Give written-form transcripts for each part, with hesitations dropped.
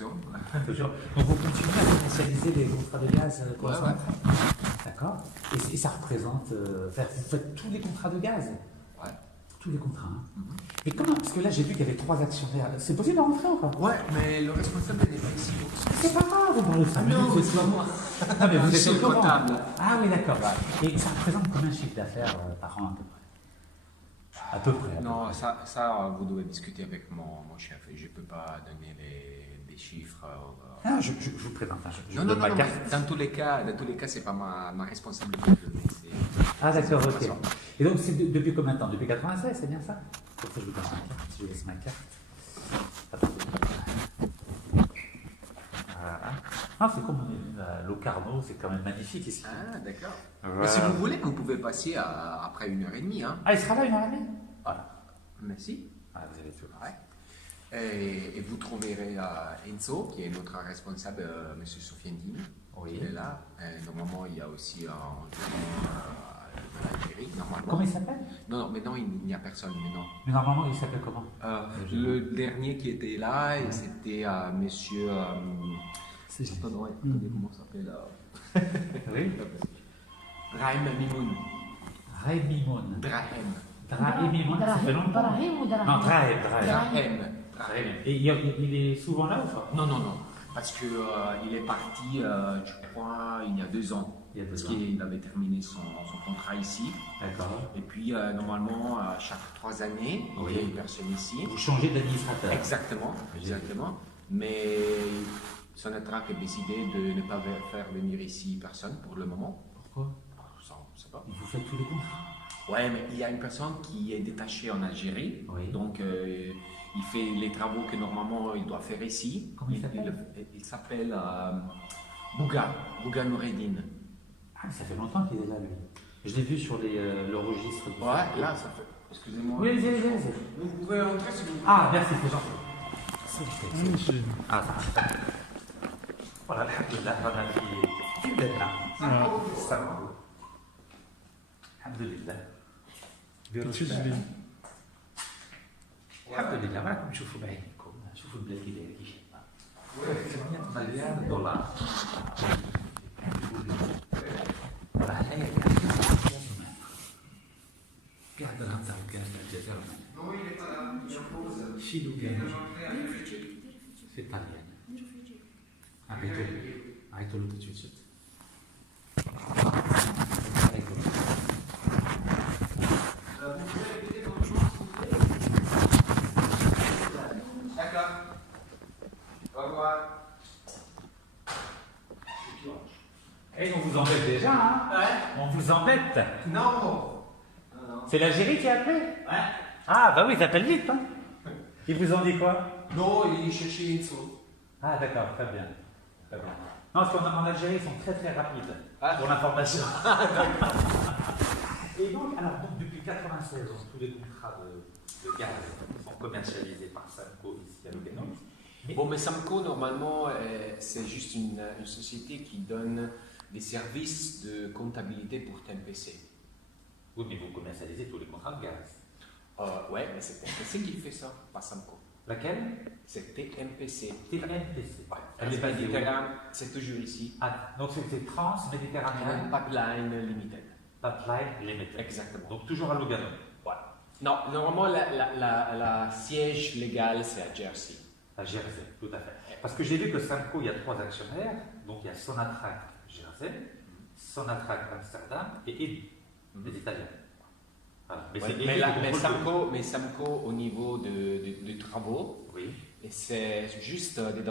attention. Toujours. Donc vous continuez à commercialiser les contrats de gaz pour la Ouais, Sonatrach. D'accord. Et ça représente. Vous faites tous les contrats de gaz. Ouais. Tous les contrats. Hein. Et comment? Parce que là, j'ai vu qu'il y avait 3 actionnaires. C'est possible de rentrer ou pas? Ouais, mais le responsable n'est pas ici. C'est pas grave, vous parlez de ça. Non, vous c'est pas moi. Ah, mais vous Je êtes suis au le courant. comptable. Ah oui, d'accord. Et ça représente combien de chiffre d'affaires par an à peu près? À peu près. Non, ça, vous devez discuter avec mon chef. Je ne peux pas donner des chiffres. Ah, je vous présente. Hein, je Non, vous non, donne non, ma carte. dans tous les cas, c'est pas ma responsabilité de donner Ah d'accord, ok. informations. Et donc c'est depuis combien de temps? Depuis 96, c'est bien ça? Pour ça, je vous donne ma carte. Je vous laisse ma carte. Voilà. Ah, c'est comme on est venu à Locarno, c'est quand même magnifique ici. Ah, d'accord. Voilà. Mais si vous voulez, vous pouvez passer après 1h30. Hein. Ah, il sera là 1h30? Voilà. Merci. Ah, vous avez tout. Ouais. Et vous trouverez Enzo, qui est notre responsable, M. Sofiandini. Oui. Il est là. Normalement, il y a aussi un de l'Algérie, normalement. Comment il s'appelle? Non, mais non, il n'y a personne, mais non. Mais normalement, il s'appelle comment? Le dernier qui était là, c'était monsieur. Attends, attendez, comment ça s'appelle Oui. Rahem Mimoun. Rahem Mimoun. Drahem. Drahem Mimoun, ça fait longtemps. Brahim ou Drahim? Non, Drahem. Drahem. Et il est souvent là ou pas? Non, parce que il est parti, je crois, il y a 2 ans. Il y a 2 Parce ans. qu'il avait terminé son contrat ici. D'accord. Et puis, normalement, chaque 3 années, il y a une personne ici. Vous changez d'administrateur. Exactement. Mais Sonatrach a décidé de ne pas faire venir ici personne pour le moment. Pourquoi? Ça, on ne sait pas. Vous faites tous les contrats. Ouais, mais il y a une personne qui est détachée en Algérie. Oui. Donc, il fait les travaux que normalement il doit faire ici. Comment il s'appelle? Il s'appelle Bouga Noureddin. Ah, ça fait longtemps qu'il est là, lui. Je l'ai vu sur le registre. du- Ouais, là, ça fait. Excusez-moi. Oui, allez-y. Vous pouvez rentrer si vous voulez. Ah, merci, c'est gentil. Ah, ça. Voilà, alhamdoulilah, on a في بلادنا. السلام. الحمد لله. الحمد لله، راكم تشوفوا بعينكم، شوفوا البلاد كي داير كيف. 8 مليار دولار. راه هي قاعد راه تاع الجزائر. شيلو كان. في طاليان. عيطوا له tout de suite. D'accord. Au revoir. Et on vous embête déjà, hein? Ouais. On vous embête. Non. C'est l'Algérie qui a appelé? Ouais. Ah, bah oui, ça appelle vite, hein? Ils vous ont dit quoi? Non, il cherchait Enzo. Ah, d'accord, très bien. Très bien. Non, parce qu'en Algérie, ils sont très très rapides pour l'information. Et donc, depuis 96, tous les contrats de gaz sont commercialisés par Samco ici à Lugano. Bon, mais Samco, normalement, c'est juste une société qui donne des services de comptabilité pour TMPC. Oui, mais vous commercialisez tous les contrats de gaz. Ouais, mais c'est TMPC qui fait ça, pas Samco. Laquelle? C'est TMPC. TNPC. Ouais. Elle est basée où? Méditerranée, c'est toujours ici. Ah, donc c'était Trans-Méditerranéen Pipeline Limited. Pipeline Limited. Exactement. Donc toujours à Lugano. Ouais. Non, normalement, la siège légal, c'est à Jersey. À Jersey, tout à fait. Parce que j'ai vu que Samco, il y a 3 actionnaires. Donc il y a Sonatrach Jersey, Sonatrach Amsterdam et Eni, les Italiens. Voilà. Mais, Ouais, c'est mais, Eni qui contrôle mais Samco, au niveau de travaux, tout. Oui. et c'est juste des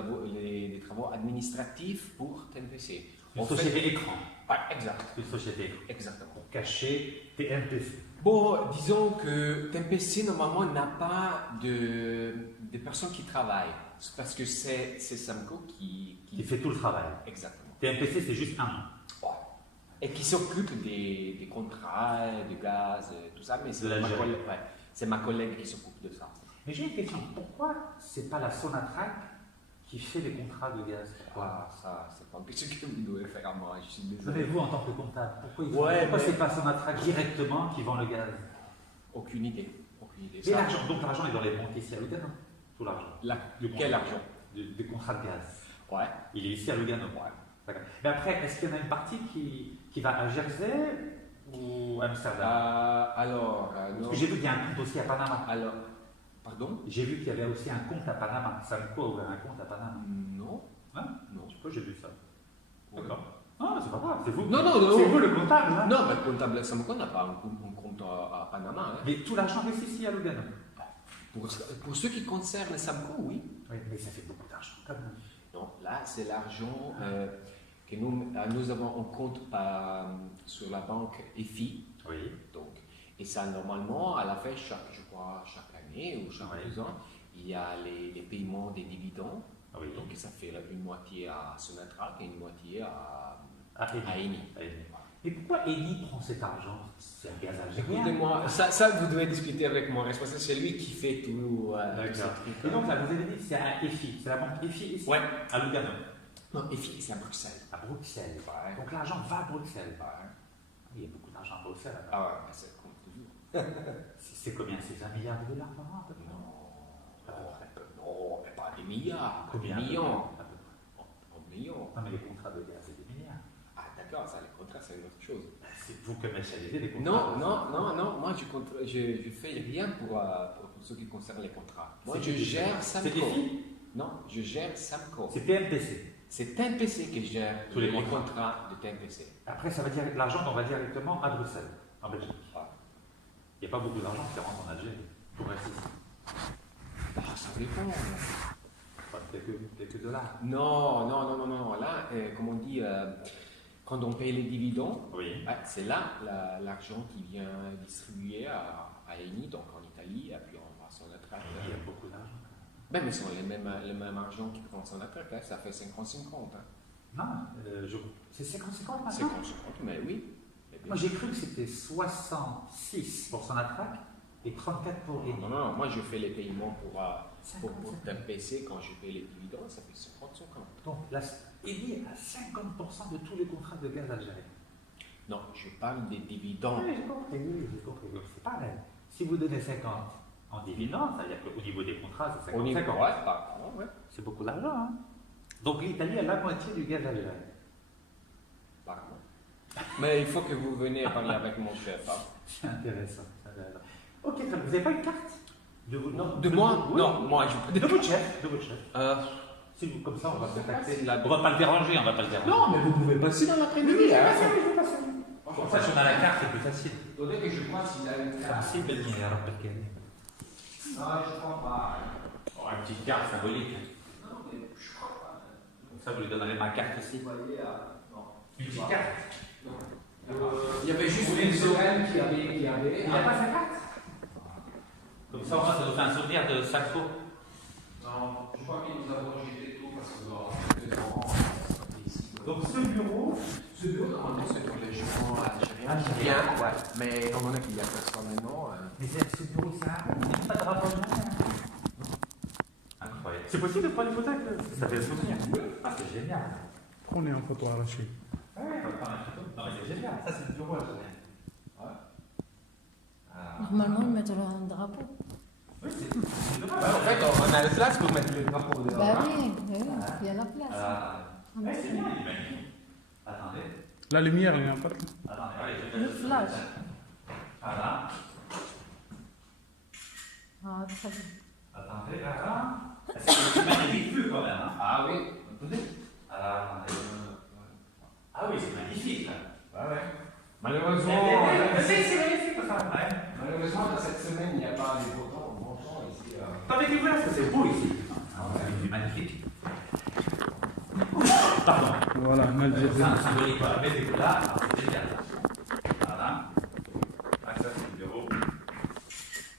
travaux administratifs pour TMPC. Une société écran. Ouais, exact. Une société écran. Exactement. Pour cacher TNPC. Bon, disons que TMPC, normalement, n'a pas de personnes qui travaillent. C'est parce que c'est Samco qui Qui fait tout le travail. Exactement. TNPC, c'est juste un nom. Ouais. Et qui s'occupe des contrats, du gaz, tout ça, mais De l'Algérie. c'est ma collègue qui s'occupe de ça. Mais j'ai une question. Pourquoi c'est pas la Sonatrach qui fait les contrats de gaz? Pourquoi? Ah, ça, c'est pas un petit que vous devez faire à moi, je suis désolé. Savez-vous en tant que comptable, pourquoi, Ouais, pourquoi mais- c'est pas Sonatrach directement qui vend le gaz? Aucune idée. Aucune idée. Et Ça, l'argent, donc l'argent est dans les banques ici à Lugano. Tout l'argent. Quel argent? des contrats de gaz. Ouais. Il est ici à Lugano. Ouais. D'accord. Mais après, est-ce qu'il y en a une partie qui va à Jersey ou à Amsterdam? Parce Non. que j'ai vu qu'il y a un compte aussi à Panama. Alors, pardon? J'ai vu qu'il y avait aussi un compte à Panama. Samco a ouvert un compte à Panama. Non. Hein? Non. Je sais pas, j'ai vu ça. Ouais. D'accord. Non, mais c'est pas grave, c'est vous. Non, non, non. C'est vous le comptable. Hein? Non, mais le comptable Samco n'a pas un compte à Panama. Hein. Mais tout l'argent reste ici à Lugano. Pour ce qui concerne Samco, oui. Oui, mais ça fait beaucoup d'argent quand même. Non, là, c'est l'argent que nous avons en compte sur la banque EFI. Oui. Donc, et ça, normalement, à la fin, je crois, chaque année ou chaque 2 ans, il y a les paiements des dividendes. Oui. Donc, ça fait une moitié à Sonatrach et une moitié à Eni. Eni. Et pourquoi Eni prend cet argent? C'est un gaz algérien. Écoutez-moi, ça, vous devez discuter avec mon responsable, c'est lui qui fait tout. D'accord. Et donc là, vous avez dit que c'est un EFI, c'est la banque EFI ici? Ouais. À Lugano. Non, EFI, c'est à Bruxelles. À Bruxelles. Ouais. Donc l'argent va à Bruxelles. Ouais. Il y a beaucoup d'argent à Bruxelles. Alors. Ah ouais, ça compte toujours. C'est combien? C'est 20 milliards de dollars par an à peu près? Non, mais pas des milliards, Combien? des millions. À peu près. En millions. Non, mais les contrats de gaz, c'est des milliards. Ah d'accord, ça, les contrats, c'est une autre chose. C'est vous commercialisez les contrats. Non, moi je fais rien pour ce qui concerne les contrats. Moi je gère Samco. C'est des filles? Non, je gère Samco. C'est TMPC. C'est TMPC qui gère Tous les contrats de TMPC. Après, ça va dire l'argent, on va directement à Bruxelles, en Belgique. Ah. Il n'y a pas beaucoup d'argent qui rentre en Algérie pour rester ici. Ah, ça dépend. Pas quelques dollars. Non. Là, comme on dit, quand on paye les dividendes, Oui. c'est là l'argent qui vient distribuer à Eni, donc en Italie, et puis on va à Sonatrach. Il y a beaucoup d'argent. Ben, mais ce sont les mêmes argent qui prend Sonatrach, hein, ça fait 50-50. Hein. Non, c'est 50-50 maintenant. 50-50, mais oui. Moi j'ai cru que c'était 66 pour Sonatrach et 34 pour Eni. Non, moi je fais les paiements pour TMPC, quand je paye les dividendes, ça fait 50-50. Donc Eni a 50% de tous les contrats de gaz algériens. Non, je parle des dividendes. Oui, j'ai compris. C'est pareil. Si vous donnez 50 en dividendes, ça veut dire qu'au niveau des contrats, c'est 50. Au niveau, ouais. C'est beaucoup d'argent. Hein? Donc l'Italie a la moitié du gaz algérien. Pardon. Mais il faut que vous veniez parler avec mon chef. Hein. C'est intéressant. Ok, très bien. Vous n'avez pas une carte de moi? Oui. Non, moi je peux De votre chef. Si vous, comme ça, on va je sais pas contacter. si la- On va pas le déranger, on va pas le déranger. Non, mais vous pouvez passer dans l'après-midi. Hein. Comme ça, si on a la carte, c'est plus facile. Faudrait que je vois s'il a une carte. Si, ben, il y a rappel qu'elle est. Non, je crois pas. Oh, une petite carte symbolique. Non, mais je crois pas. Comme ça, vous lui donnerez ma carte aussi. Vous voyez, non. Une petite carte. Il y avait juste les oreilles qui avaient. Il n'a pas sa carte. Comme ça, ça nous fait un souvenir de Sacco. Non, je crois que nous avons jeté tout parce que Donc ce bureau, normalement, c'est pour les gens algériens. Ouais. Mais étant donné qu'il y a personne maintenant. mais ce bureau, c'est pas de rapport incroyable. C'est possible de prendre une photo avec ça fait un souvenir. Ah, c'est génial. Prenez en photo arrachée. Ouais, on va prendre une photo. Non, mais c'est génial. Ça, c'est le bureau algérien. Normalement, ils mettent un drapeau. Oui, c'est En fait, on a la place pour mettre le drapeau dehors. Bah oui, il y a la place. c'est bien, il est magnifique. Attendez. La lumière, il n'y en a pas. Attendez, allez, je vais Le flash. Voilà. Ah, très bien. Attendez, voilà. C'est magnifique vue quand même. Hein. Ah oui, attendez. Alors, attendez. Ah oui, c'est magnifique là. Ouais. Malheureusement, c'est magnifique ça. Ouais. malheureusement, cette semaine, il n'y a pas les beaux temps, bon temps ici. Attendez, vous là, c'est beau ici. C'est magnifique. Pardon. Voilà, un Algérien. C'est un symbolique, voilà. Mettez-vous là, c'est génial. Voilà. Ah, ça, c'est le bureau.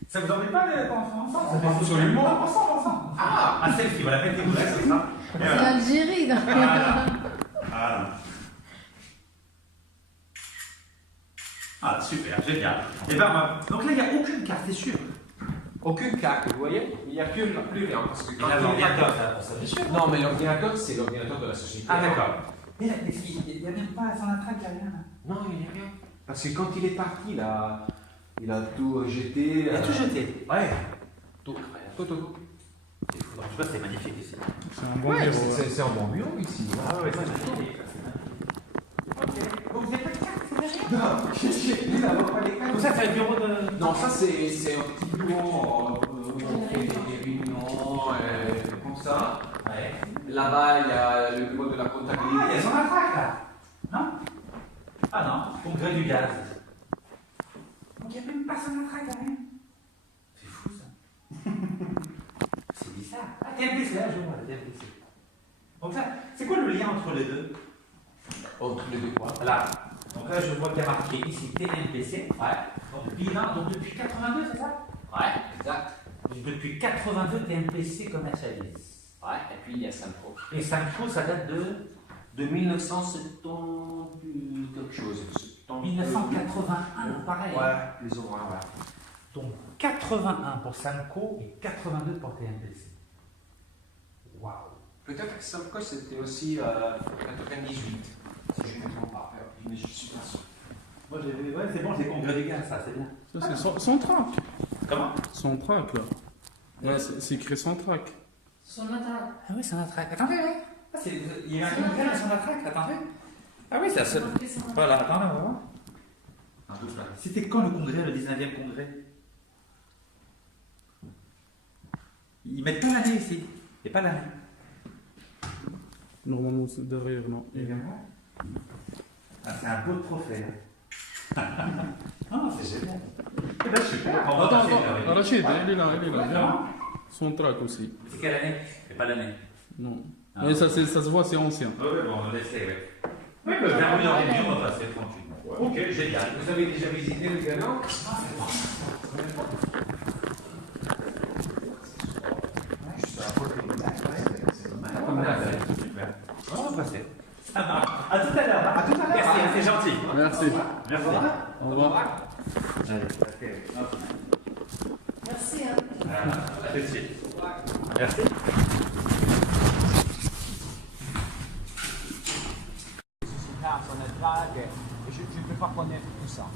Ça vous ennuie pas d'être ensemble? Absolument. Ensemble. Ah, un selfie, voilà, mettez-vous là, c'est ça. C'est Algérie, donc. Voilà. Ah, super, génial. Et ben, donc là, il n'y a aucune carte, c'est sûr. Aucune carte, vous voyez? Il n'y a plus rien. Parce que Et là, l'ordinateur, ça c'est sûr. Non, mais l'ordinateur, c'est l'ordinateur de la société. Ah, d'accord. Mais là, il n'y a même pas son attraque, il n'y a rien. Non, il n'y a rien. Parce que quand il est parti, il a tout jeté. Il a tout jeté. Ouais. Tout. Tout. Il faudra tout cas, c'est magnifique ici. C'est un bon Ouais, bureau. Ouais. c'est un bon bureau ici. Ah ouais, c'est magnifique. Ok. Donc, vous n'avez pas de carte, c'est magnifique. Non, Tout ça, c'est le bureau de. non, ça c'est un petit bureau où on fait des réunions comme ça. Ouais. Là-bas, il y a le bureau de la Ah, comptabilité. il y a son attraque là. Non? Ah non, congrès du gaz. Donc il n'y a même pas son attraque là, rien. C'est fou ça. C'est bizarre. Ah, TMPC, là, je vois, TMPC. Donc ça, c'est quoi le lien entre les deux? Entre les deux quoi? Là. Donc là, je vois qu'il y a marqué ici TMPC. Ouais. Donc bilan, donc depuis 82, c'est ça? Ouais, exact. Depuis 82, TMPC commercialise. Ouais, et puis il y a Samco. Et Samco, ça date de De 1970 quelque chose. 1981, pareil. Ouais, les ouvrages, ouais. Donc 81 pour Samco et 82 pour TMPC. Waouh! Peut-être que Samco c'était aussi 98, si je ne me trompe pas, mais je suis pas sûr. Moi, j'ai ouais, c'est bon, j'ai congrès du gaz, ça, c'est bien. Ça, c'est son track. Comment? Son track, là. Ouais, c'est écrit son track. Son attrape. Ah oui, c'est un attraque. Attendez, oui. Ah, il y a un congrès à son attraque, attendez. Ah oui, c'est la seule. Voilà, attendez, on va voir. C'était quand le congrès, le 19e congrès? Ils mettent pas l'année ici. Il n'y a pas l'année. Normalement, c'est derrière, non. Ah, c'est un beau trophée. Ah, c'est génial. Eh ben, super. Attends, Rachid, il est là, Ouais, viens. Son track aussi. C'est quelle année? C'est pas l'année. Non. Ah. Mais ça se voit, c'est ancien. Oui, bon, on va laisser, oui. Oui, bienvenue dans les on va passer tranquillement. Ok, génial. Vous avez déjà visité le Ghana? On va passer. À tout à l'heure. À tout à l'heure. Merci, c'est gentil. Merci. Merci. Au revoir. Merci. Hein. À tout de suite. Merci. Son attraque, et je ne peux pas connaître tout ça.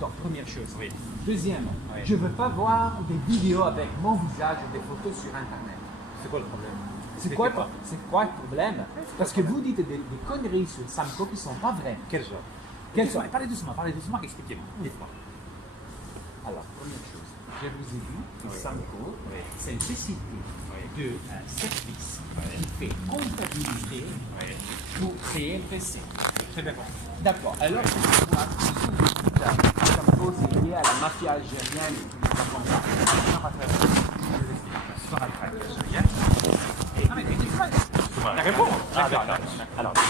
Donc, première chose. Oui. Deuxième, Oui. je ne veux pas voir des vidéos avec mon visage ou des photos sur Internet. C'est quoi le problème? C'est quoi le problème? Parce que vous dites des conneries sur Samco qui ne sont pas vraies. Quel genre? Quelles sont? Parlez doucement, expliquez-moi. Dites-moi. Alors, première chose, je vous ai dit que Oui. Samco, Oui. c'est une société de service qui fait comptabilité pour CLPC. Très bien. D'accord. Alors, moi, Samco, c'est lié à la mafia algérienne et tout ça comme ça. Son attraque, Ah, mais dites-moi. La réponse. Ah, d'accord. Alors, le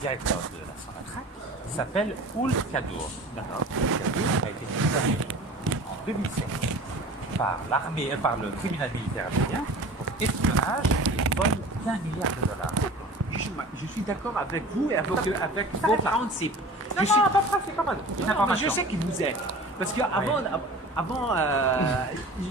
directeur de la Sonatrach s'appelle Ould Kadour. D'accord. Ould Kadour a été condamné en 2007 par l'armée, par le tribunal militaire algérien pour espionnage et vol d'1 milliard de dollars. Je suis d'accord avec vous et avec vos principes. Non, Je suis- non, pas ça, c'est pas mal. Une Non, mais information. je sais qui vous êtes. Parce qu'avant,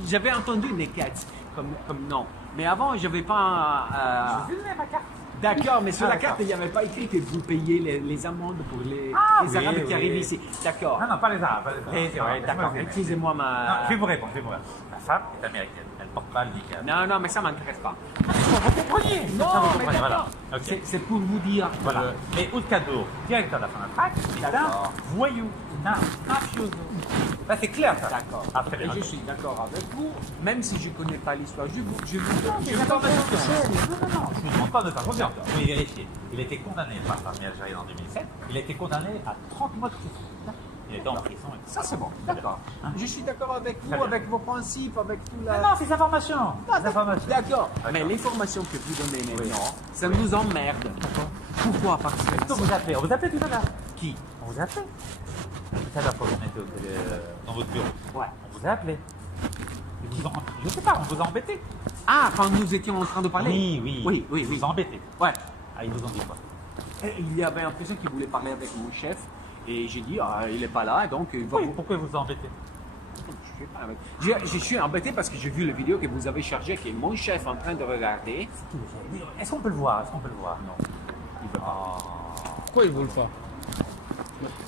j'avais entendu Neketz comme nom. Mais avant, je n'avais pas. Je vous ai donné ma carte. D'accord, mais sur Ah, la carte, d'accord. il n'y avait pas écrit que vous payez les amendes pour les oui, Arabes qui oui. arrivent ici. D'accord. Non, non, pas les Arabes. Pas les Arabes. C'est vrai, d'accord. Excusez-moi Non, ma. je vais vous répondre, Ma femme est américaine. Elle porte pas le niqab. Non, mais ça ne m'intéresse pas. Vous compreniez? Non, vous mais comprenez, voilà. d'accord. Ok. C'est pour vous dire. Voilà. Mais Ould Kadour, directeur de la Sonatrach, est un D'accord. voyou, un mafioso. Là, c'est clair, ça. D'accord. Après, Et je suis d'accord avec vous, même si je ne connais pas l'histoire. Je vous Non, je ne vous demande pas de faire confiance. Vous pouvez vérifier. Il a été condamné par l'armée algérienne en 2007. Il a été condamné à 30 mois de prison. Il était en prison. Et tout Ça, c'est bon. D'accord. Hein? Je suis d'accord avec Très vous, bien. avec vos principes, avec tout la. Non, ces informations. Ces informations. D'accord. Mais D'accord. l'information que vous donnez maintenant, ça nous emmerde. Pourquoi? Parce que On vous appelez. On vous appelait tout à l'heure. qui? On vous appelait. Tout à l'heure, quand on était dans votre bureau. Ouais. On vous a appelé. Je sais pas, on vous a embêté. Ah, quand nous étions en train de parler. Oui. Oui. Ils vous ont embêté. Ouais. Ah, ils vous ont dit quoi? Et il y avait un personne qui voulait parler avec mon chef. Et j'ai dit, il n'est pas là, et donc il va. Oui, pourquoi ils vous ont embêté? Je sais pas, je suis embêté parce que j'ai vu la vidéo que vous avez chargée, qui est mon chef en train de regarder. Est-ce qu'on peut le voir? Non. Il veut pas. Pourquoi ils veulent pas?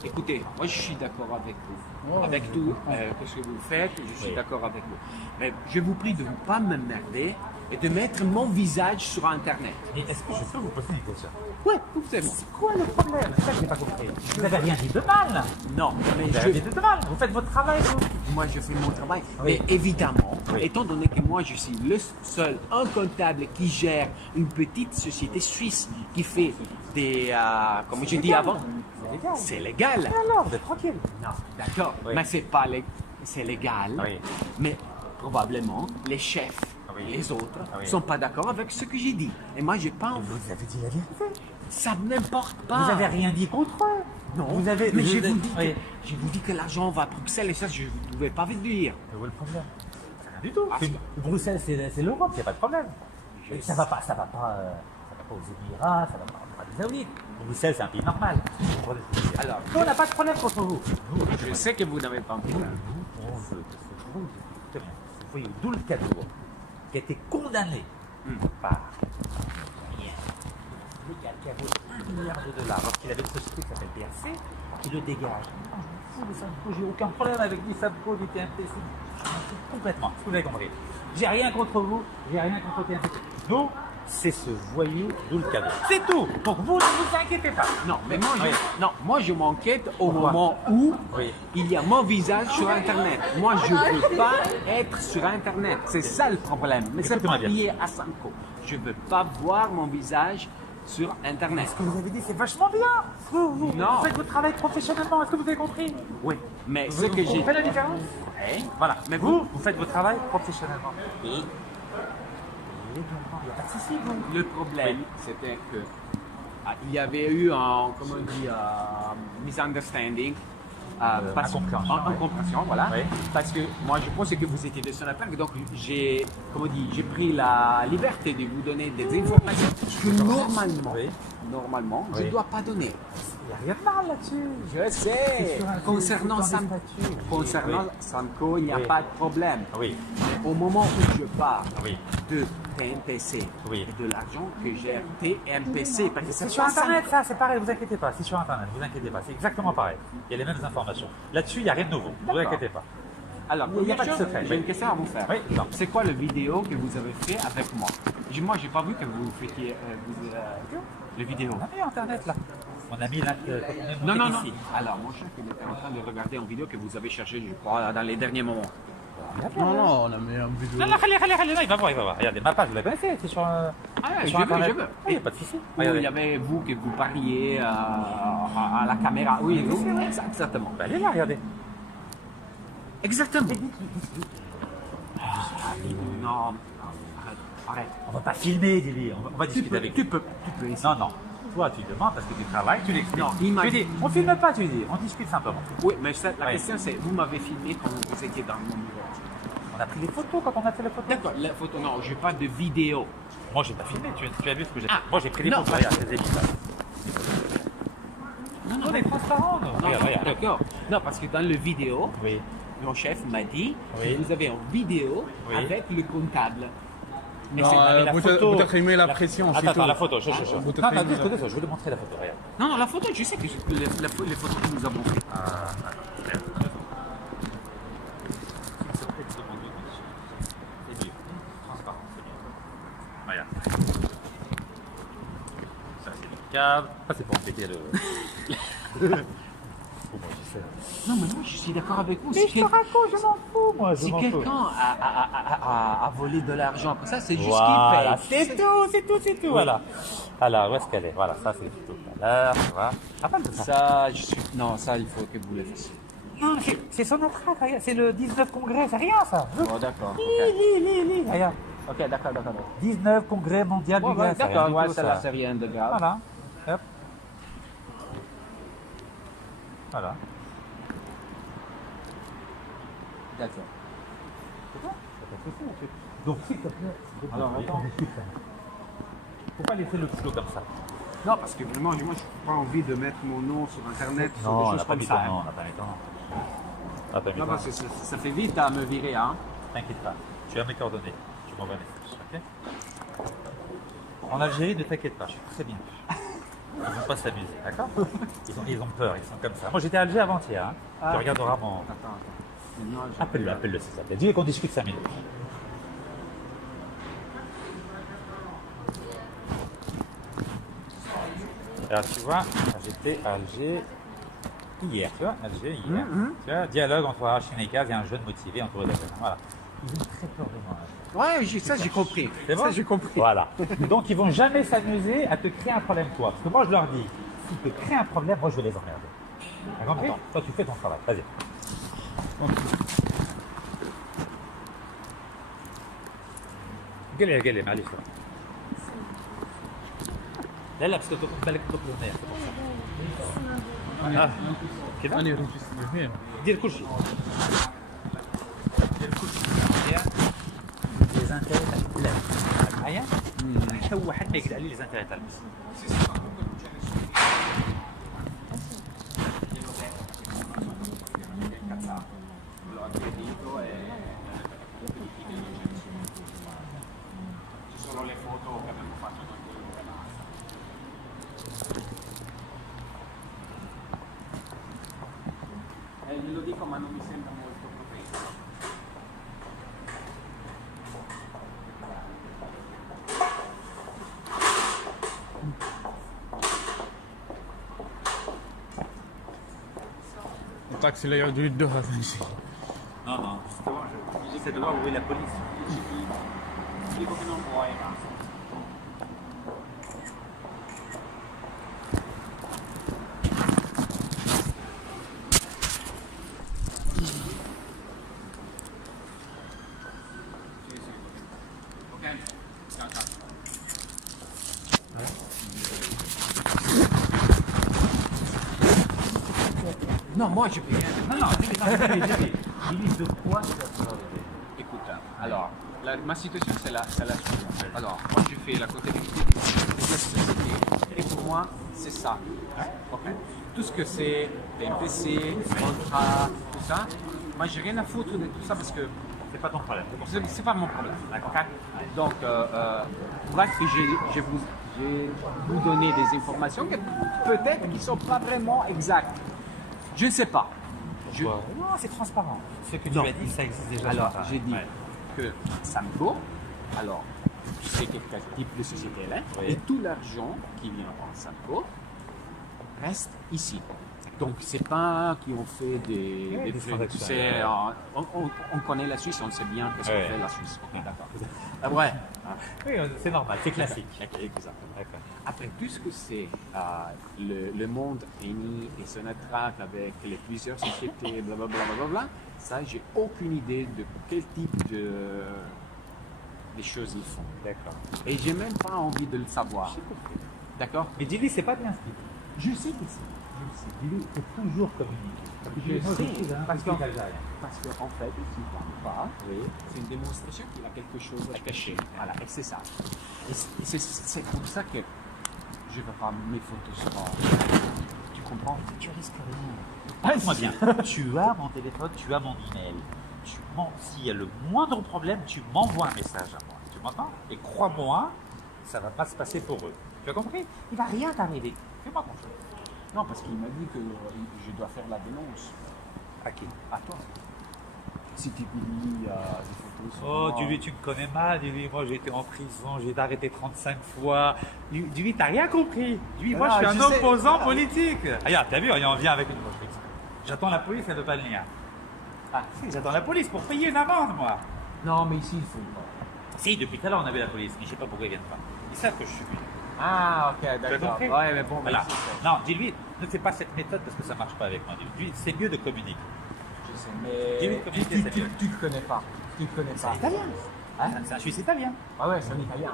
Écoutez, moi je suis d'accord avec vous. Ouais, Avec je tout comprends. ce que vous faites, je suis Oui. d'accord avec vous. Mais je vous prie de ne pas m'emmerder et de mettre mon visage sur Internet. Et est-ce que je peux vous poser une question? Oui, c'est bon. C'est quoi le problème? C'est ça que je n'ai pas compris. Vous n'avez rien dit de mal. Non, mais Vous n'avez rien dit de mal. Vous faites votre travail, vous. moi je fais mon travail. Oui. Mais évidemment, Oui. étant donné que moi je suis le seul, un comptable qui gère une petite société suisse qui fait des, comme j'ai dit avant, C'est légal. c'est légal. Et alors, vous êtes tranquille. Non, d'accord, Oui. mais c'est pas c'est légal. Oui. Mais probablement les chefs, Oui. les autres, Oui. sont pas d'accord avec ce que j'ai dit. Et moi j'ai pas envie. Vous avez dit la vérité. Ça n'importe pas. Vous n'avez rien dit contre eux. Non, Vous avez. mais je vous dis Oui. je vous dis que l'argent va à Bruxelles et ça je ne pouvais pas vous dire. Mais où est le problème? Rien du tout. Ah, Bruxelles, c'est l'Europe, il n'y a pas de problème. Et ça va pas aux Émirats, ça va pas en Arabie Saoudite. Bruxelles, c'est un pays normal. Vous comprenez ce que je veux dire? Alors, nous, on n'a pas de problème contre vous. Nous, je sais que vous n'avez pas envie. on veut que ce voyou Doulkadour, qui a été condamné par rien, légal, qui a volé $1 milliard lorsqu'il avait une société qui s'appelle BRC, qui le dégage. Non, je m'en fous de Samco, j'ai aucun problème avec du Samco, du TMPC. Je m'en fous complètement, vous l'avez compris. J'ai rien contre vous, j'ai rien contre TMPC. Nous, c'est ce voyou Doulkadour. C'est tout. Donc vous ne vous inquiétez pas. Non, mais moi, Oui. moi je m'inquiète au Pourquoi? moment où Oui. il y a mon visage sur Internet. Moi, je ne veux pas être sur Internet. C'est ça le problème. Mais c'est Écoutez-moi pas bien. lié à Samco. Je ne veux pas voir mon visage sur Internet. Ce que vous avez dit, c'est vachement bien. Vous Non. faites votre travail professionnellement. Est-ce que vous avez compris? Oui, mais ce que Vous j'ai... faites la différence? Oui. Voilà. Mais Mais vous faites votre travail professionnellement. Oui. Légalement, il n'y a pas de souci, vous. Le problème, c'était que il y avait eu un, comment on dit, misunderstanding. incompréhension, Incompréhension, voilà. Oui. Parce que moi, je pense que vous étiez de son attaque, donc j'ai, comment on dit, j'ai pris la liberté de vous donner des informations que normalement, Oui. je ne Oui. dois pas donner. Il n'y a rien de mal là-dessus. Je sais. sur un- Concernant c'est dans des Samco, statuts. concernant Oui. Samco, il n'y a Oui. pas de problème. Oui. Mais au moment où je parle Oui. de TMPC Oui. et de l'argent que gère TMPC, parce que C'est c'est sur pas Internet, Samco. ça, c'est pareil, vous inquiétez pas. C'est sur Internet, vous inquiétez pas. C'est exactement pareil. Il y a les mêmes informations. Là-dessus, il n'y a rien de nouveau. Vous inquiétez pas. Alors, Il y a pas de première chose, secret. j'ai une question à vous faire. Oui, non. C'est quoi le vidéo que vous avez fait avec moi? Moi, j'ai pas vu que vous faites le vidéo. On a mis Internet là. On a mis là. Non, non, non. Alors, mon chef, il était en train de regarder une vidéo que vous avez cherchée, je crois, dans les derniers moments. Non, non, on a mis un vidéo. Non, non, allez, il va voir, il va voir. Regardez, ma page, vous la connaissez, c'est sur, Ah, sur je veux, Internet. je veux. Il n'y a pas de souci. Où il y Regardez. avait vous que vous parliez à la caméra. Oui, Oui, oui, c'est vrai. exactement. Bah, allez là, regardez. Exactement. Non, arrête. On va pas filmer, dis-lui. On va discuter avec lui. Tu peux essayer. Non, non. Toi, tu demandes parce que tu travailles, tu l'expliques. Non, tu imagine- dis, on filme pas, tu dis, on discute simplement. Oui, mais la Oui. question c'est, vous m'avez filmé quand vous étiez dans mon bureau. On a pris les photos quand on a fait les photos. D'accord, la photo, non, je parle de vidéo. Moi, j'ai pas filmé, tu as vu ce que j'ai fait. Ah, Moi, j'ai pris les non. photos, regarde, c'est des visages. Non, On est transparent, nous. non, Regarde, regarde. d'accord. Non, parce que dans le vidéo, Oui. mon chef m'a dit Oui. que vous avez une vidéo Oui. avec le comptable. Mais Non, c'est pas la photo. vous aimez la pression, c'est Attends, tout. la photo, je. Vous Non, t'aimez non, la- dis, je vais lui montrer la photo, regarde. Non, non, la photo, je sais que les photos que nous avons faites. C'est mieux. Transparent, c'est mieux. Regarde. Ça, c'est le câble. Ça, c'est pour embêter le. Oh, moi, je sais. Non, mais moi, je suis d'accord avec vous. Mais je te raconte, je m'en fous, moi. Si quelqu'un a volé de l'argent, comme ça, c'est juste Voilà, qu'il paye. c'est tout, voilà. Alors, où est-ce qu'elle est? Voilà, ça, c'est tout à l'heure, tu vois. Rappelle de ça. Ça, je suis... Non, ça, il faut que vous le fassiez. Non, c'est son entrée, regarde, c'est le 19 congrès, c'est rien, ça. Bon, d'accord. Lis, regarde. Ok, d'accord, d'accord. 19 congrès mondial Bon, du gaz. c'est rien d'accord, du ouais, tout, ça, là, c'est rien de grave. Voilà. Hop. Voilà. D'accord. Donc, s'il te plaît, Alors, attends. faut pas laisser le flot comme ça. Non, parce que vraiment, moi, je n'ai pas envie de mettre mon nom sur Internet, sur Non, des on choses n'a pas comme mis ça. ton hein. nom, on n'a pas mis ton nom. On n'a pas mis Non, ton parce nom. que ça fait vite à me virer, hein. T'inquiète pas, tu as mes coordonnées. Tu m'envoies un message, ok? En Algérie, ne t'inquiète pas, je suis très bien. Ils vont pas s'amuser, d'accord? Ils ont peur, ils sont comme ça. Moi, j'étais à Alger avant-hier, hein. Ah. Tu regarderas mon... Attends. Maintenant, je- Appelle-le, appelle-le, c'est ça. Dis-lui qu'on discute 5 minutes. Alors tu vois, j'étais à Alger hier, tu vois, Alger hier. Tu vois, dialogue entre Rachid Nekaz et un jeune motivé entouré d'affaires. Voilà. Ils ont très peur de moi. Ouais, ça j'ai compris. C'est bon Ça j'ai compris. Voilà. Donc ils vont jamais s'amuser à te créer un problème toi. Parce que moi je leur dis, s'ils te créent un problème, moi je vais les emmerder. T'as compris? Toi tu fais ton travail. Vas-y. قال معليش لا بس تطلق بالك تطلق هنايا كده أنا ريجستر فين؟ دير كل شيء دير كل شيء لي زانتيري تاع البلاد معايا حتى واحد ما يقدر عليه لي زانتيري تاع البلاد Solo le foto che abbiamo fatto noi con il canale. Glielo dico ma non mi sembra molto protetto. الطاكسي اللي يقعدوا يدوها ثاني شيء. non non j'essaie de voir où est la police Dico che non vuoi, ma ok, ciao ciao. Non, moi je peux rien. dis-lui de quoi tu as peur. Écoute, alors, ma situation c'est la suivante. Alors, moi je fais la comptabilité des sociétés et pour moi c'est ça. Ok. Tout ce que c'est PMPC, contrat, tout ça, moi j'ai rien à foutre de tout ça parce que C'est pas ton problème. c'est pas mon problème. Ok. Donc, bref, je vais vous donner des informations qui peut-être qui ne sont pas vraiment exactes. Je ne sais pas. Non, c'est transparent. Ce que tu Non. as dit, ça existe déjà. Alors, sur Internet. j'ai dit Ouais. que Samco, alors, je sais quel type de société elle est, Oui. et tout l'argent qui vient en Samco reste ici. Donc, c'est pas qu'ils ont fait des trucs, tu transactions, sais, ouais. on connaît la Suisse, on sait bien qu'est-ce Ouais. qu'on fait la Suisse. Ok, d'accord. Ah, ouais. Oui, c'est normal, c'est classique. Ok, exactement. D'accord. Après, puisque c'est le monde réuni et se attraque avec les plusieurs sociétés, blablabla, ça, j'ai aucune idée de quel type de choses ils font. D'accord. Et j'ai même pas envie de le savoir. D'accord? Mais dis-lui, c'est pas bien ce qu'il dit. Je sais que c'est. Dis-lui, il faut toujours communiquer. Je Moi, sais, j'écris, hein, parce parce qu'en qu'en fait, s'il ne parle pas, c'est une démonstration qu'il a quelque chose à cacher. Voilà, et c'est ça. Et c'est pour ça que je ne veux pas mes photos sur. Tu comprends? tu risques rien. Écoute-moi bien. Tu as mon téléphone, tu as mon email. S'il y a le moindre problème, tu m'envoies un message à moi. Tu m'entends? Et crois-moi, ça va pas se passer pour eux. Tu as compris? Il va rien t'arriver. Fais-moi confiance. Non, parce qu'il m'a dit que je dois faire la dénonce. À qui? À toi. Si tu publies des photos sur Oh, moi. dis-lui, tu me connais mal. Dis-lui, moi j'ai été en prison, j'ai été arrêté 35 fois. Dis-lui, t'as rien compris. Dis-lui, moi Non, je suis je un sais. opposant Ah. politique. Regarde, t'as vu, on vient avec une restriction. J'attends la police, elle ne veut pas venir. Ah, si, j'attends la police pour payer une amende, moi. Non, mais ici, il faut pas. Si, depuis tout à l'heure, on avait la police, mais je sais pas pourquoi ils viennent pas. Ils savent que je suis venu. Ah, ok, Tu as d'accord. compris? Ouais, mais bon, Voilà. ici, c'est- Non, dis-lui, ne fais pas cette méthode parce que ça marche pas avec moi. Dis-lui, c'est mieux de communiquer. je sais, mais Dis-lui de communiquer, c'est mieux. tu le connais pas. Tu le connais pas. Italien. Hein? C'est un Suisse italien. Ah ouais, c'est un italien.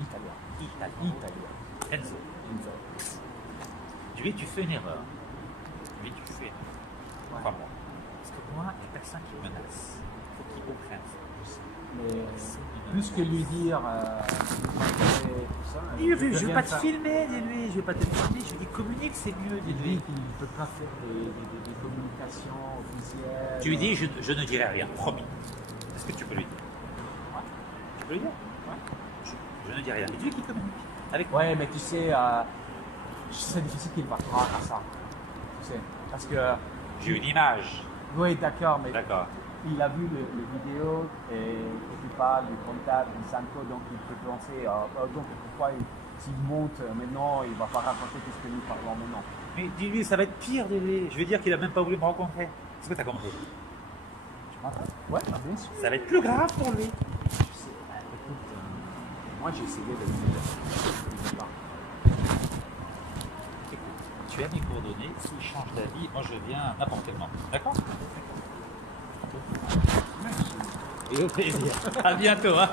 Italien. Italien. Enzo. Dis-lui, tu fais une erreur. Dis-lui, tu fais une erreur. Crois-moi. Parce que moi, les personnes qui me menacent, il faut qu'ils comprennent ça. Je sais. Mais plus que lui dire tout ça. Dis-lui, je peux vais rien pas te faire. filmer, dis-lui, je vais pas te filmer, je lui dis communique, c'est mieux, Dis-lui dis-lui. qu'il ne peut pas faire des communications officielles. Tu lui dis, je ne dirai rien, promis. Est-ce que tu peux lui dire? Ouais. Tu peux lui dire? Ouais. Je ne dis rien. Et dis-lui qu'il communique. Avec moi. Ouais, mais tu sais, c'est difficile qu'il va croire à ça. Tu sais, parce que. J'ai une image. Oui, d'accord, mais D'accord. il a vu le vidéo et tu parles du comptable du Sanko, donc il peut penser, donc pourquoi il monte maintenant, il va pas raconter tout ce que nous parlons maintenant. Mais dis-lui, ça va être pire, Dédé. Je veux dire qu'il a même pas voulu me rencontrer. Est-ce que t'as compris? Tu m'entends? Ouais, bien sûr. Ça va être plus grave pour lui. Je sais. Écoute, moi j'ai essayé de le dire. Il veut pas. Écoute, tu as mes coordonnées. S'il change d'avis, moi je viens n'importe quel moment. D'accord? Et au plaisir. À bientôt. Hein.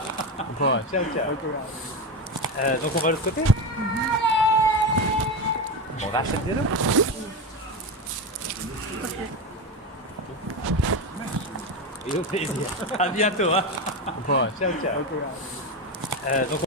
Ouais. Ciao, ciao. Donc on va de l'autre côté? Bon, on va acheter des deux. Et au plaisir. À bientôt. Hein. Ouais. Ciao, ciao. Donc